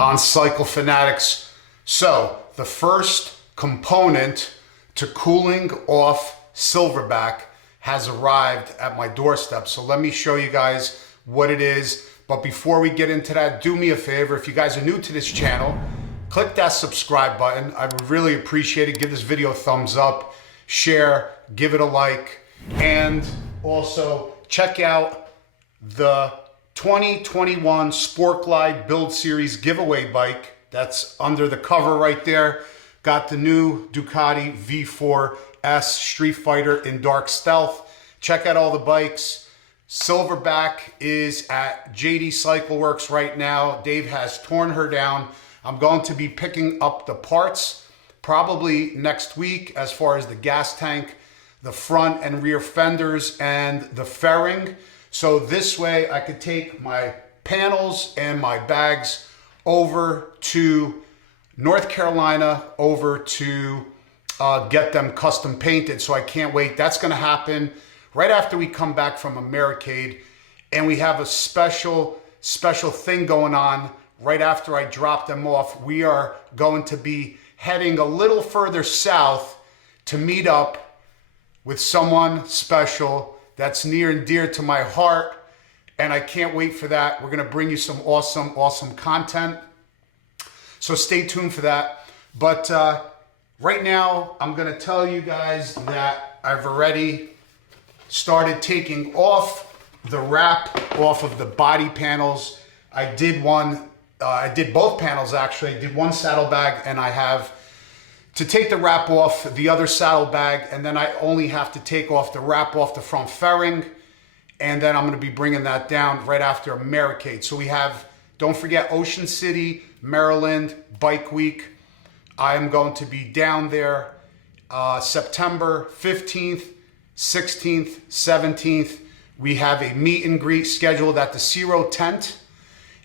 on Cycle Fanatix. So the first component to cooling off Silverback has arrived at my doorstep. So let me show you guys what it is. But before we get into that, do me a favor. If you guys are new to this channel, click that subscribe button. I would really appreciate it. Give this video a thumbs up, share, give it a like, and also check out the 2021 Sport Glide Build Series giveaway bike. That's under the cover right there. Got the new Ducati V4S Street Fighter in dark stealth. Check out all the bikes. Silverback is at JD Cycle Works right now. Dave has torn her down. I'm going to be picking up the parts probably next week as far as the gas tank, the front and rear fenders, and the fairing. So this way I could take my panels and my bags over to North Carolina, over to get them custom painted. So I can't wait. That's going to happen right after we come back from Americade, and we have a special thing going on right after I drop them off. We are going to be heading a little further south to meet up with someone special that's near and dear to my heart, and I can't wait for that. We're going to bring you some awesome content. So stay tuned for that. But right now, I'm going to tell you guys that I've already started taking off the wrap off of the body panels. I did both panels actually. I did one saddlebag, and I have to take the wrap off the other saddlebag, and then I only have to take off the wrap off the front fairing, and then I'm going to be bringing that down right after Americade. So we have, don't forget, Ocean City, Maryland Bike Week. I am going to be down there September 15th, 16th, 17th. We have a meet and greet scheduled at the Zero tent.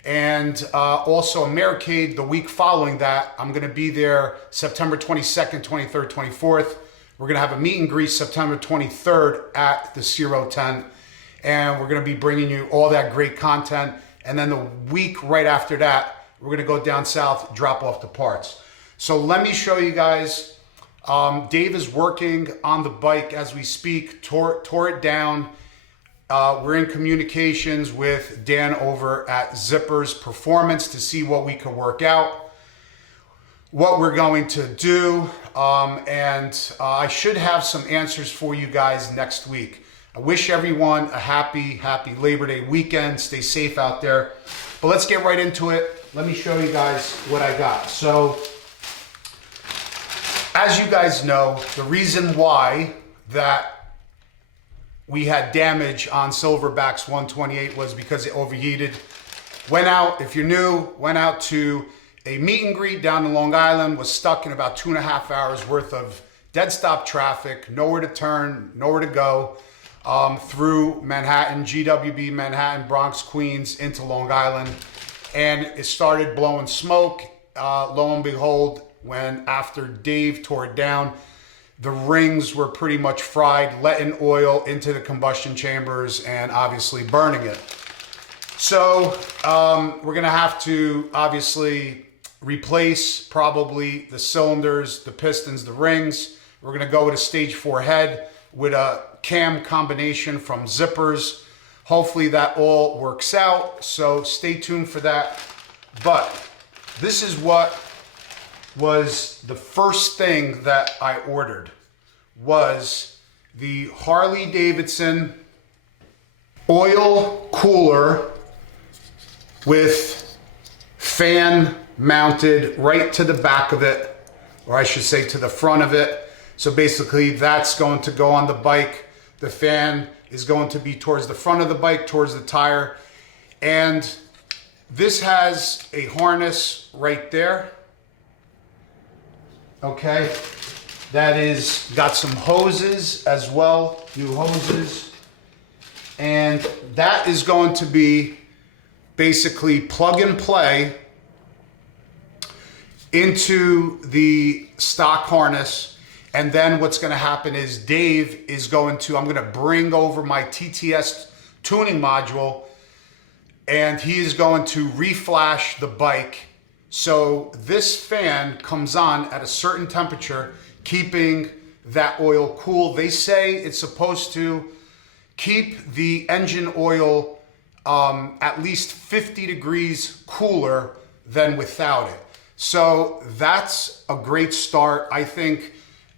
And also Americade the week following that. I'm going to be there September 22nd, 23rd, 24th. We're going to have a meet and greet September 23rd at the Zero tent. And we're going to be bringing you all that great content. And then the week right after that, we're going to go down south, drop off the parts. So let me show you guys. Dave is working on the bike as we speak, tore it down. We're in communications with Dan over at Zippers Performance to see what we can work out, what we're going to do, and I should have some answers for you guys next week. I wish everyone a happy Labor Day weekend. Stay safe out there. But let's get right into it. Let me show you guys what I got. So, as you guys know, the reason why that we had damage on Silverback's 128 was because it overheated. Went out, if you're new, went out to a meet and greet down in Long Island, was stuck in about 2.5 hours worth of dead stop traffic, nowhere to turn, nowhere to go, through Manhattan, GWB, Manhattan, Bronx, Queens, into Long Island. And it started blowing smoke. Lo and behold, when after Dave tore it down, the rings were pretty much fried, letting oil into the combustion chambers and obviously burning it. So we're going to have to obviously replace probably the cylinders, the pistons, the rings. We're going to go with a stage 4 head with a cam combination from Zippers. Hopefully that all works out. So stay tuned for that. But this is what was the first thing that I ordered, was the Harley Davidson oil cooler with fan mounted right to the back of it, or I should say to the front of it. So basically that's going to go on the bike. The fan is going to be towards the front of the bike, towards the tire. And this has a harness right there. Okay, that is got some hoses as well, new hoses, and that is going to be basically plug and play into the stock harness. And then what's going to happen is Dave is going to, I'm going to bring over my TTS tuning module, and he is going to reflash the bike So this fan comes on at a certain temperature, keeping that oil cool. They say it's supposed to keep the engine oil at least 50 degrees cooler than without it. So that's a great start. I think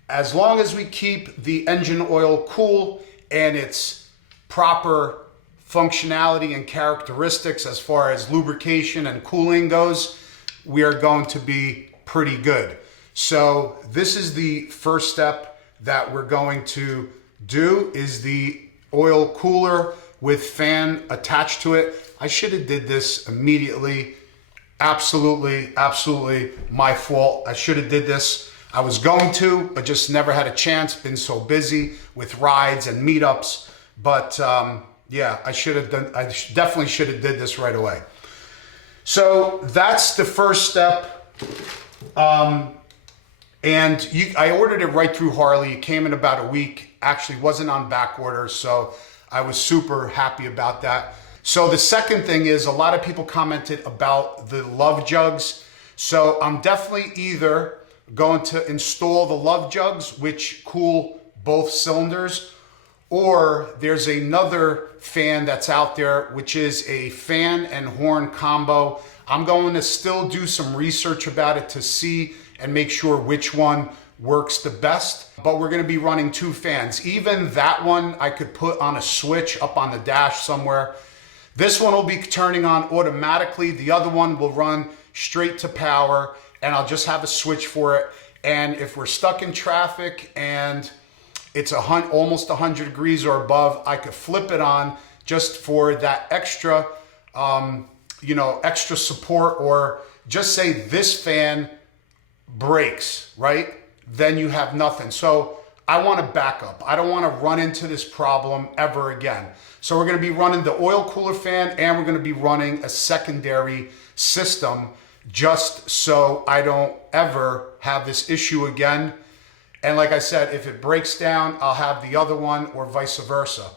as long as we keep the engine oil cool and its proper functionality and characteristics as far as lubrication and cooling goes, we are going to be pretty good. So this is the first step that we're going to do, is the oil cooler with fan attached to it. I should have did this immediately. Absolutely my fault. I should have did this. I was going to, but just never had a chance. Been so busy with rides and meetups. But yeah, I definitely should have did this right away. So that's the first step. I ordered it right through Harley. It came in about a week. Actually wasn't on back order, so I was super happy about that. So the second thing is, a lot of people commented about the love jugs. So I'm definitely either going to install the love jugs, which cool both cylinders, or there's another fan that's out there, which is a fan and horn combo. I'm going to still do some research about it to see and make sure which one works the best, but we're going to be running two fans. Even that one I could put on a switch up on the dash somewhere. This one will be turning on automatically. The other one will run straight to power, and I'll just have a switch for it. And if we're stuck in traffic and it's almost 100 degrees or above, I could flip it on just for that extra, extra support. Or just say this fan breaks, right? Then you have nothing. So I want a backup. I don't want to run into this problem ever again. So we're going to be running the oil cooler fan, and we're going to be running a secondary system just so I don't ever have this issue again. And like I said, if it breaks down, I'll have the other one, or vice versa.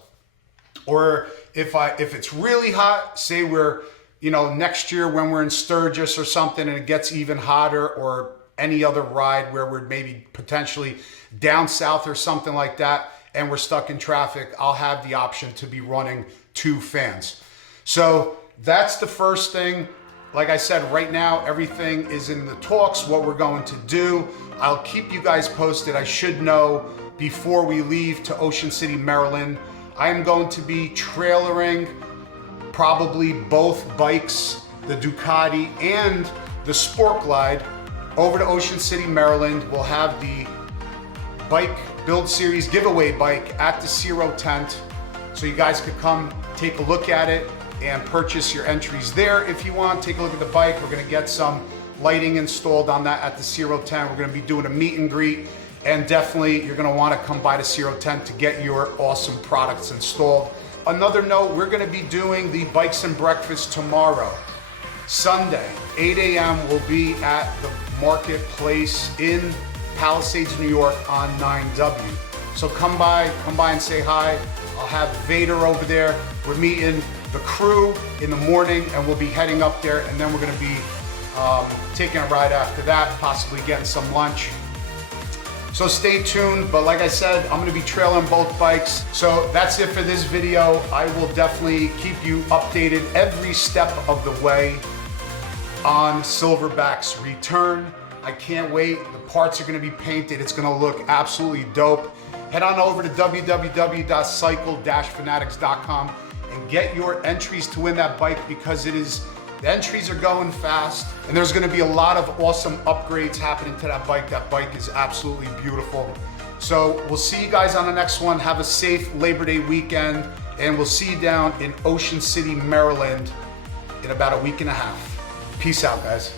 Or if it's really hot, say we're, next year when we're in Sturgis or something and it gets even hotter, or any other ride where we're maybe potentially down south or something like that, and we're stuck in traffic, I'll have the option to be running two fans. So that's the first thing. Like I said, right now, everything is in the talks, what we're going to do. I'll keep you guys posted. I should know before we leave to Ocean City, Maryland. I am going to be trailering probably both bikes, the Ducati and the Sport Glide, over to Ocean City, Maryland. We'll have the Bike Build Series giveaway bike at the Zero tent, so you guys could come take a look at it and purchase your entries there if you want. Take a look at the bike. We're going to get some lighting installed on that at the Zero tent. We're going to be doing a meet and greet, and definitely you're going to want to come by the Zero tent to get your awesome products installed. Another note, we're going to be doing the Bikes and Breakfast tomorrow, Sunday, 8 a.m. We'll be at the Marketplace in Palisades, New York on 9W. So come by and say hi. I'll have Vader over there. We're meeting the crew in the morning, and we'll be heading up there, and then we're going to be taking a ride after that, possibly getting some lunch. So stay tuned, but like I said, I'm going to be trailing both bikes. So that's it for this video. I will definitely keep you updated every step of the way on Silverback's return. I can't wait. The parts are going to be painted. It's going to look absolutely dope. Head on over to www.cycle-fanatix.com and get your entries to win that bike, because the entries are going fast, and there's going to be a lot of awesome upgrades happening to that bike. That bike is absolutely beautiful. So we'll see you guys on the next one. Have a safe Labor Day weekend, and we'll see you down in Ocean City, Maryland in about a week and a half. Peace out, guys.